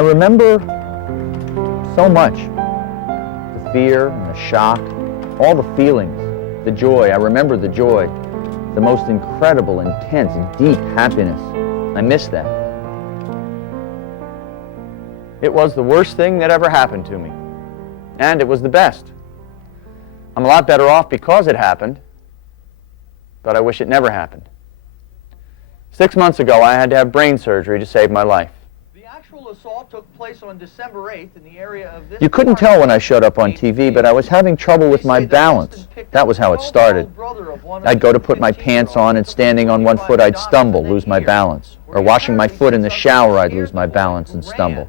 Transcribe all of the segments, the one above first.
I remember so much. The fear and the shock, all the feelings, the joy. I remember the joy, the most incredible, intense, deep happiness. I miss that. It was the worst thing that ever happened to me, and it was the best. I'm a lot better off because it happened, but I wish it never happened. 6 months ago, I had to have brain surgery to save my life. The actual assault took place on December 8th in the area of this... You couldn't tell when I showed up on TV, but I was having trouble with my balance. That was how it started. I'd go to put my pants on, and standing on one foot, I'd stumble, lose my balance. Or washing my foot in the shower, I'd lose my balance and stumble.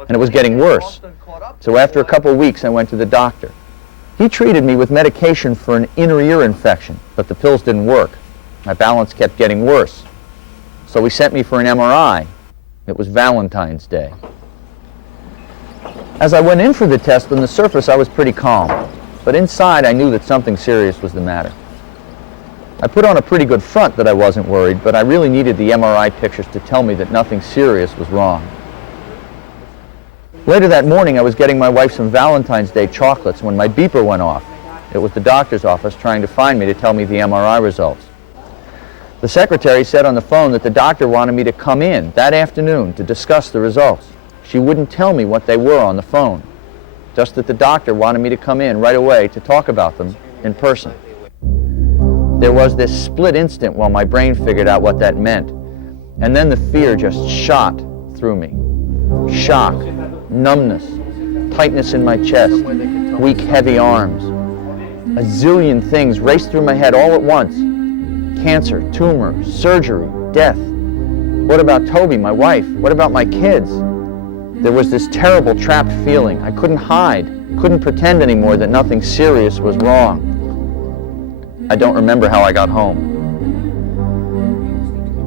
And it was getting worse. So after a couple of weeks, I went to the doctor. He treated me with medication for an inner ear infection, but the pills didn't work. My balance kept getting worse. So he sent me for an MRI. It was Valentine's Day. As I went in for the test, on the surface I was pretty calm, but inside I knew that something serious was the matter. I put on a pretty good front that I wasn't worried, but I really needed the MRI pictures to tell me that nothing serious was wrong. Later that morning, I was getting my wife some Valentine's Day chocolates when my beeper went off. It was the doctor's office trying to find me to tell me the MRI results. The secretary said on the phone that the doctor wanted me to come in that afternoon to discuss the results. She wouldn't tell me what they were on the phone, just that the doctor wanted me to come in right away to talk about them in person. There was this split instant while my brain figured out what that meant, and then the fear just shot through me. Shock, numbness, tightness in my chest, weak, heavy arms. A zillion things raced through my head all at once. Cancer, tumor, surgery, death. What about Toby, my wife? What about my kids? There was this terrible trapped feeling. I couldn't hide, couldn't pretend anymore that nothing serious was wrong. I don't remember how I got home.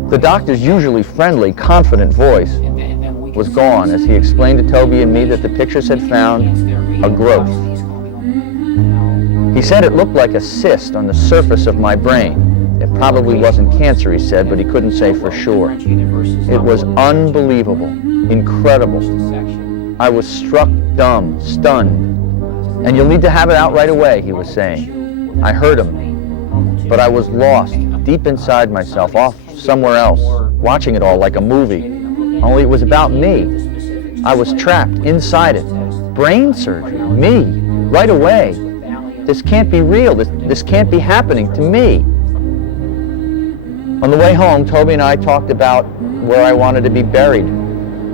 The doctor's usually friendly, confident voice was gone as he explained to Toby and me that the pictures had found a growth. He said it looked like a cyst on the surface of my brain. It probably wasn't cancer, he said, but he couldn't say for sure. It was unbelievable, incredible. I was struck dumb, stunned. And you'll need to have it out right away, he was saying. I heard him, but I was lost, deep inside myself, off somewhere else, watching it all like a movie. Only it was about me. I was trapped inside it. Brain surgery, me, right away. This can't be real. This can't be happening to me. On the way home, Toby and I talked about where I wanted to be buried,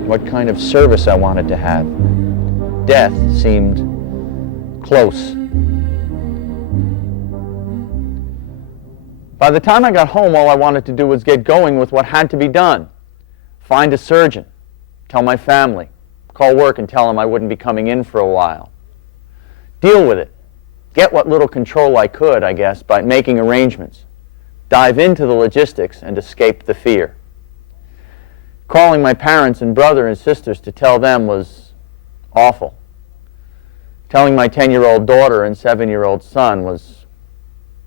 what kind of service I wanted to have. Death seemed close. By the time I got home, all I wanted to do was get going with what had to be done. Find a surgeon, tell my family, call work and tell them I wouldn't be coming in for a while. Deal with it. Get what little control I could, I guess, by making arrangements. Dive into the logistics and escape the fear. Calling my parents and brother and sisters to tell them was awful. Telling my 10-year-old daughter and 7-year-old son was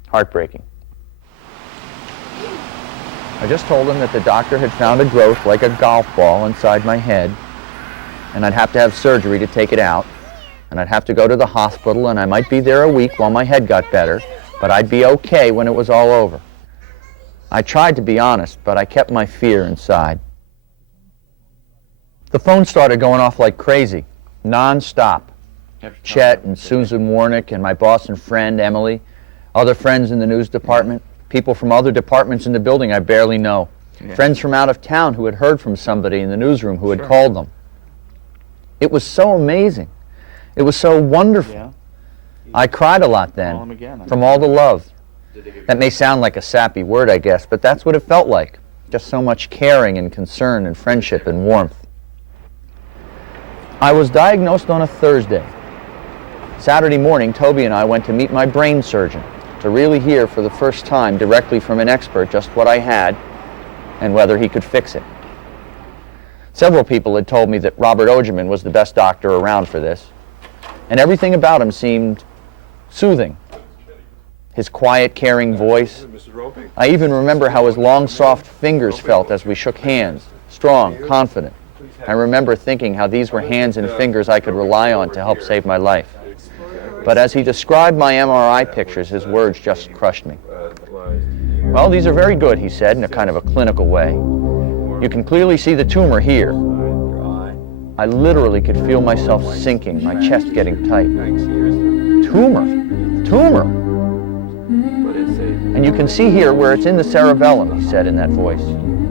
heartbreaking. I just told them that the doctor had found a growth like a golf ball inside my head, and I'd have to have surgery to take it out, and I'd have to go to the hospital, and I might be there a week while my head got better, but I'd be okay when it was all over. I tried to be honest, but I kept my fear inside. The phone started going off like crazy, non-stop. Chet and Susan Warnick and my boss and friend, Emily, other friends in the news department, people from other departments in the building I barely know, friends from out of town who had heard from somebody in the newsroom who had called them. It was so amazing. It was so wonderful. Yeah. I cried a lot then, from all the love. That may sound like a sappy word, I guess, but that's what it felt like. Just so much caring and concern and friendship and warmth. I was diagnosed on a Thursday. Saturday morning, Toby and I went to meet my brain surgeon to really hear for the first time directly from an expert just what I had and whether he could fix it. Several people had told me that Robert Ogerman was the best doctor around for this, and everything about him seemed soothing. His quiet, caring voice. I even remember how his long, soft fingers felt as we shook hands, strong, confident. I remember thinking how these were hands and fingers I could rely on to help save my life. But as he described my MRI pictures, his words just crushed me. Well, these are very good, he said, in a kind of a clinical way. You can clearly see the tumor here. I literally could feel myself sinking, my chest getting tight. Tumor! Tumor! And you can see here where it's in the cerebellum, he said in that voice.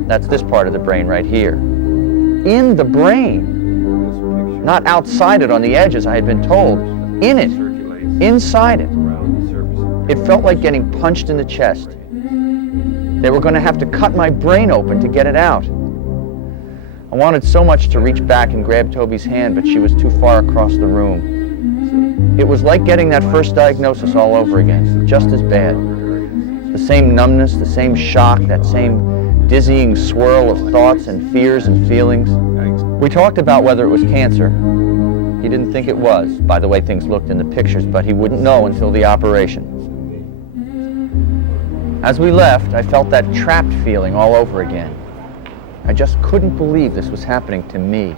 That's this part of the brain right here. In the brain. Not outside it on the edge as I had been told. In it. Inside it. It felt like getting punched in the chest. They were going to have to cut my brain open to get it out. I wanted so much to reach back and grab Toby's hand, but she was too far across the room. It was like getting that first diagnosis all over again, just as bad. The same numbness, the same shock, that same dizzying swirl of thoughts and fears and feelings. We talked about whether it was cancer. He didn't think it was, by the way things looked in the pictures, but he wouldn't know until the operation. As we left, I felt that trapped feeling all over again. I just couldn't believe this was happening to me.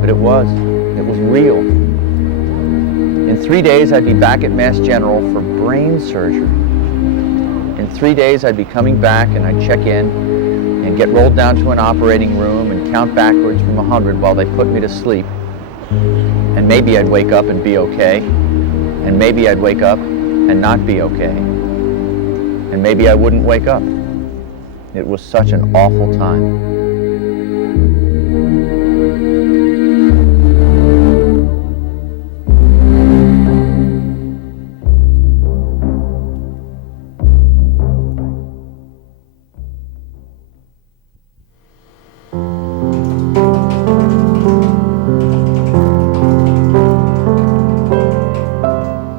But it was. It was real. In 3 days, I'd be back at Mass General for brain surgery. In 3 days, I'd be coming back and I'd check in and get rolled down to an operating room and count backwards from 100 while they put me to sleep. And maybe I'd wake up and be okay. And maybe I'd wake up and not be okay. And maybe I wouldn't wake up. It was such an awful time.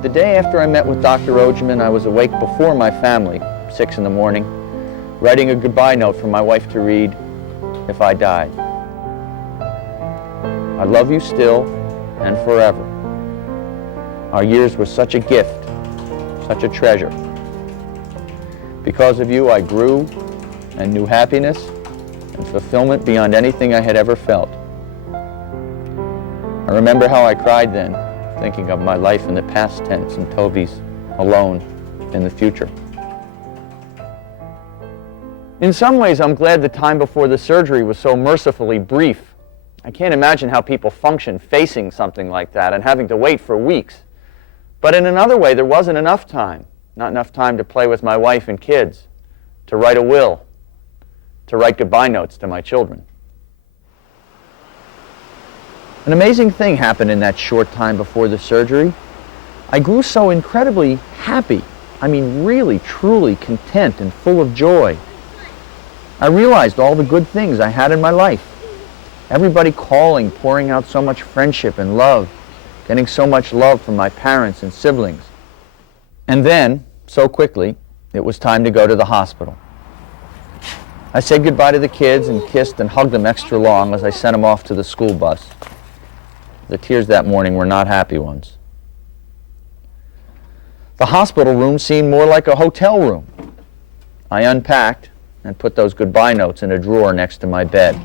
The day after I met with Dr. Ogeman, I was awake before my family, 6 in the morning, writing a goodbye note for my wife to read if I died. I love you still and forever. Our years were such a gift, such a treasure. Because of you, I grew and knew happiness and fulfillment beyond anything I had ever felt. I remember how I cried then, thinking of my life in the past tense and Toby's alone in the future. In some ways, I'm glad the time before the surgery was so mercifully brief. I can't imagine how people function facing something like that and having to wait for weeks. But in another way, there wasn't enough time. Not enough time to play with my wife and kids, to write a will, to write goodbye notes to my children. An amazing thing happened in that short time before the surgery. I grew so incredibly happy. I mean, really, truly content and full of joy. I realized all the good things I had in my life. Everybody calling, pouring out so much friendship and love, getting so much love from my parents and siblings. And then, so quickly, it was time to go to the hospital. I said goodbye to the kids and kissed and hugged them extra long as I sent them off to the school bus. The tears that morning were not happy ones. The hospital room seemed more like a hotel room. I unpacked and put those goodbye notes in a drawer next to my bed.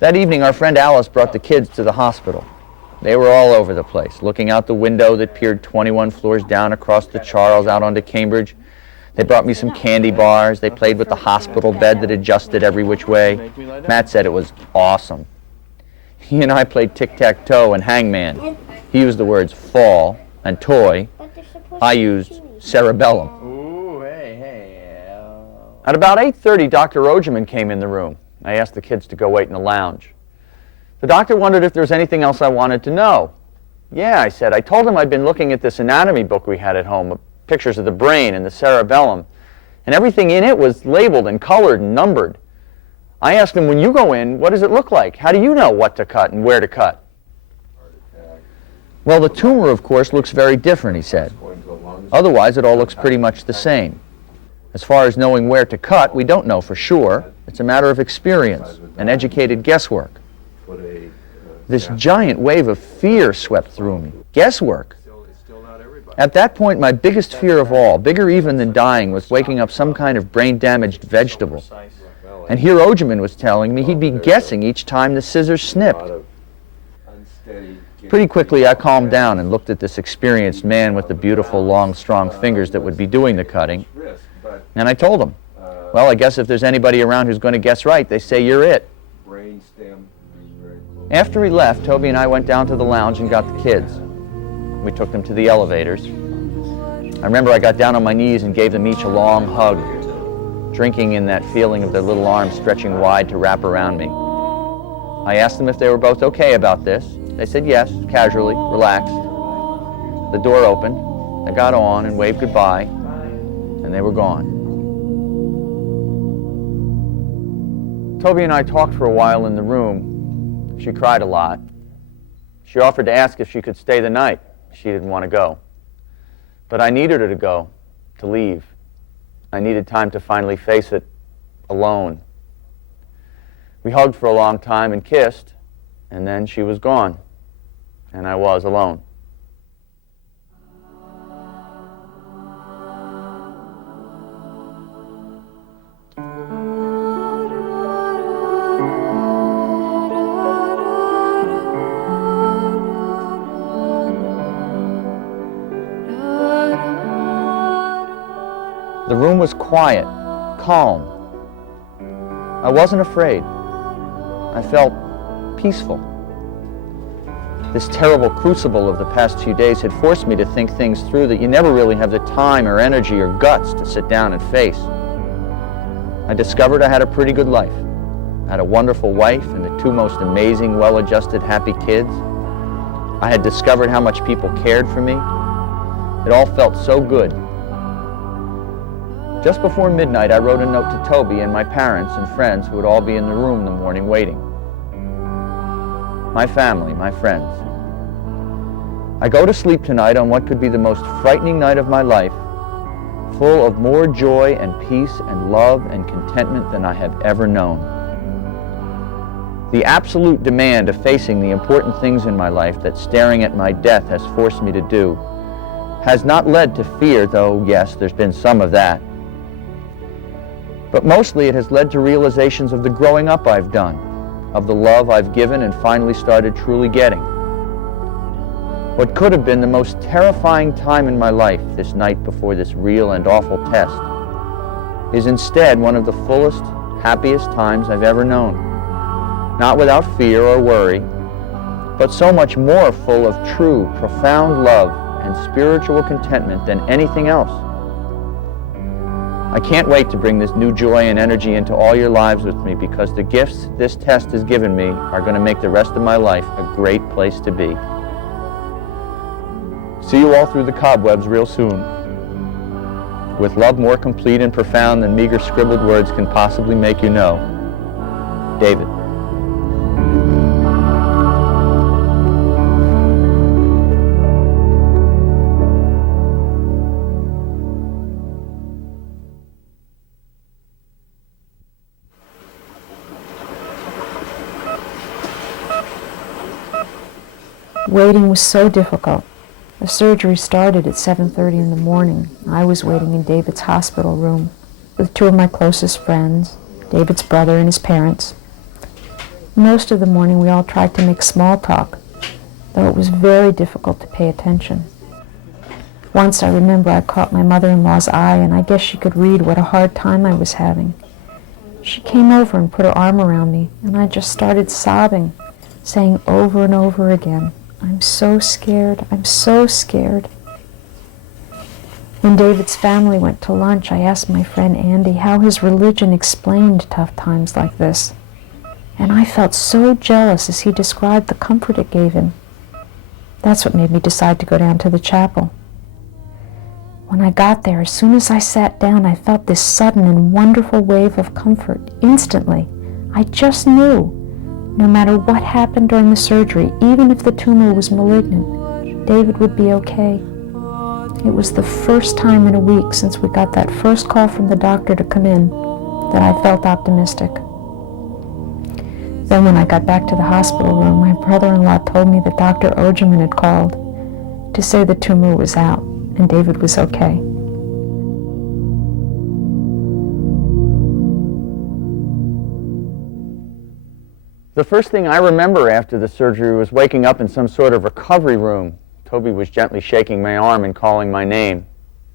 That evening, our friend Alice brought the kids to the hospital. They were all over the place, looking out the window that peered 21 floors down across the Charles out onto Cambridge. They brought me some candy bars. They played with the hospital bed that adjusted every which way. Matt said it was awesome. He and I played tic-tac-toe and hangman. He used the words fall and toy. I used cerebellum. At about 8:30, Dr. Ogeman came in the room. I asked the kids to go wait in the lounge. The doctor wondered if there was anything else I wanted to know. Yeah, I said. I told him I'd been looking at this anatomy book we had at home, pictures of the brain and the cerebellum, and everything in it was labeled and colored and numbered. I asked him, when you go in, what does it look like? How do you know what to cut and where to cut? Well, the tumor, of course, looks very different, he said. Otherwise, it all looks pretty much the same. As far as knowing where to cut, we don't know for sure. It's a matter of experience and educated guesswork. This giant wave of fear swept through me. Guesswork. At that point, my biggest fear of all, bigger even than dying, was waking up some kind of brain-damaged vegetable. And here Ogerman was telling me he'd be guessing each time the scissors snipped. Pretty quickly I calmed down and looked at this experienced man with the beautiful, long, strong fingers that would be doing the cutting. And I told him, well, I guess if there's anybody around who's going to guess right, they say you're it. After he left, Toby and I went down to the lounge and got the kids. We took them to the elevators. I remember I got down on my knees and gave them each a long hug, drinking in that feeling of their little arms stretching wide to wrap around me. I asked them if they were both okay about this. They said yes, casually, relaxed. The door opened. I got on and waved goodbye, and they were gone. Toby and I talked for a while in the room. She cried a lot. She offered to ask if she could stay the night. She didn't want to go. But I needed her to go, to leave. I needed time to finally face it alone. We hugged for a long time and kissed, and then she was gone, and I was alone. The room was quiet, calm. I wasn't afraid. I felt peaceful. This terrible crucible of the past few days had forced me to think things through that you never really have the time or energy or guts to sit down and face. I discovered I had a pretty good life. I had a wonderful wife and the two most amazing, well-adjusted, happy kids. I had discovered how much people cared for me. It all felt so good. Just before midnight, I wrote a note to Toby and my parents and friends who would all be in the room in the morning waiting. My family, my friends. I go to sleep tonight on what could be the most frightening night of my life, full of more joy and peace and love and contentment than I have ever known. The absolute demand of facing the important things in my life that staring at my death has forced me to do has not led to fear, though, yes, there's been some of that. But mostly it has led to realizations of the growing up I've done, of the love I've given and finally started truly getting. What could have been the most terrifying time in my life, this night before this real and awful test, is instead one of the fullest, happiest times I've ever known. Not without fear or worry, but so much more full of true, profound love and spiritual contentment than anything else. I can't wait to bring this new joy and energy into all your lives with me, because the gifts this test has given me are going to make the rest of my life a great place to be. See you all through the cobwebs real soon. With love more complete and profound than meager scribbled words can possibly make you know. David. Waiting was so difficult. The surgery started at 7:30 in the morning. I was waiting in David's hospital room with two of my closest friends, David's brother and his parents. Most of the morning we all tried to make small talk, though it was very difficult to pay attention. Once I remember I caught my mother-in-law's eye, and I guess she could read what a hard time I was having. She came over and put her arm around me, and I just started sobbing, saying over and over again, "I'm so scared, I'm so scared." When David's family went to lunch, I asked my friend Andy how his religion explained tough times like this. And I felt so jealous as he described the comfort it gave him. That's what made me decide to go down to the chapel. When I got there, as soon as I sat down, I felt this sudden and wonderful wave of comfort instantly. I just knew. No matter what happened during the surgery, even if the tumor was malignant, David would be okay. It was the first time in a week since we got that first call from the doctor to come in that I felt optimistic. Then when I got back to the hospital room, my brother-in-law told me that Dr. Ogerman had called to say the tumor was out and David was okay. The first thing I remember after the surgery was waking up in some sort of recovery room. Toby was gently shaking my arm and calling my name.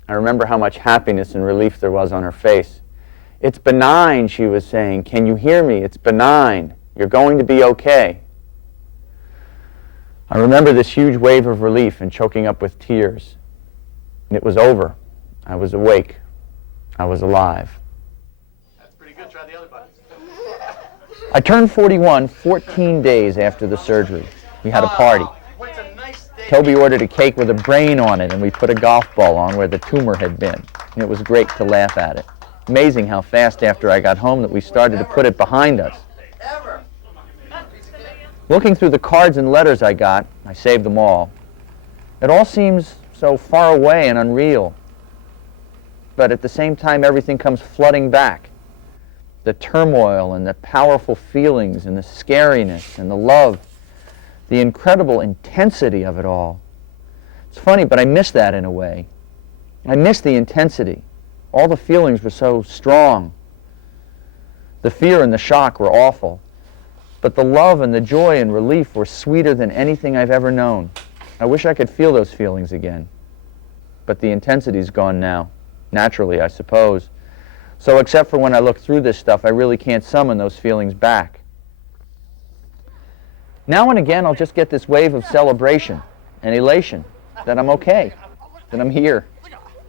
I remember how much happiness and relief there was on her face. "It's benign," she was saying. "Can you hear me? It's benign. You're going to be okay." I remember this huge wave of relief and choking up with tears. And it was over. I was awake. I was alive. That's pretty good. Try the other button. I turned 41 14 days after the surgery. We had a party. What's a nice day? Toby ordered a cake with a brain on it, and we put a golf ball on where the tumor had been. And it was great to laugh at it. Amazing how fast after I got home that we started to put it behind us. Ever. Looking through the cards and letters I got, I saved them all. It all seems so far away and unreal. But at the same time, everything comes flooding back. The turmoil and the powerful feelings and the scariness and the love, the incredible intensity of it all. It's funny, but I miss that in a way. I miss the intensity. All the feelings were so strong. The fear and the shock were awful. But the love and the joy and relief were sweeter than anything I've ever known. I wish I could feel those feelings again. But the intensity's gone now. Naturally, I suppose. So except for when I look through this stuff, I really can't summon those feelings back. Now and again, I'll just get this wave of celebration and elation that I'm okay, that I'm here,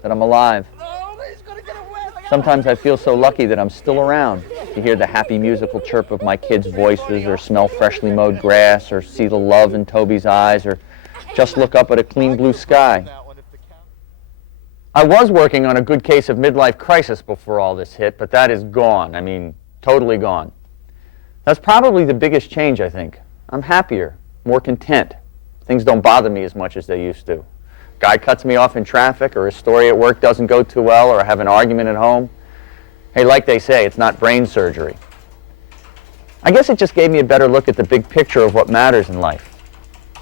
that I'm alive. Sometimes I feel so lucky that I'm still around to hear the happy musical chirp of my kids' voices, or smell freshly mowed grass, or see the love in Toby's eyes, or just look up at a clean blue sky. I was working on a good case of midlife crisis before all this hit, but that is gone. I mean, totally gone. That's probably the biggest change, I think. I'm happier, more content. Things don't bother me as much as they used to. Guy cuts me off in traffic, or a story at work doesn't go too well, or I have an argument at home. Hey, like they say, it's not brain surgery. I guess it just gave me a better look at the big picture of what matters in life.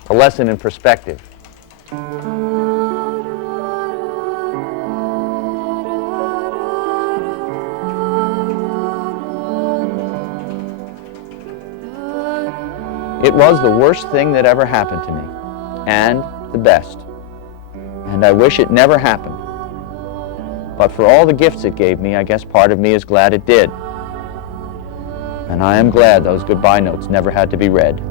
A lesson in perspective. It was the worst thing that ever happened to me, and the best. And I wish it never happened. But for all the gifts it gave me, I guess part of me is glad it did. And I am glad those goodbye notes never had to be read.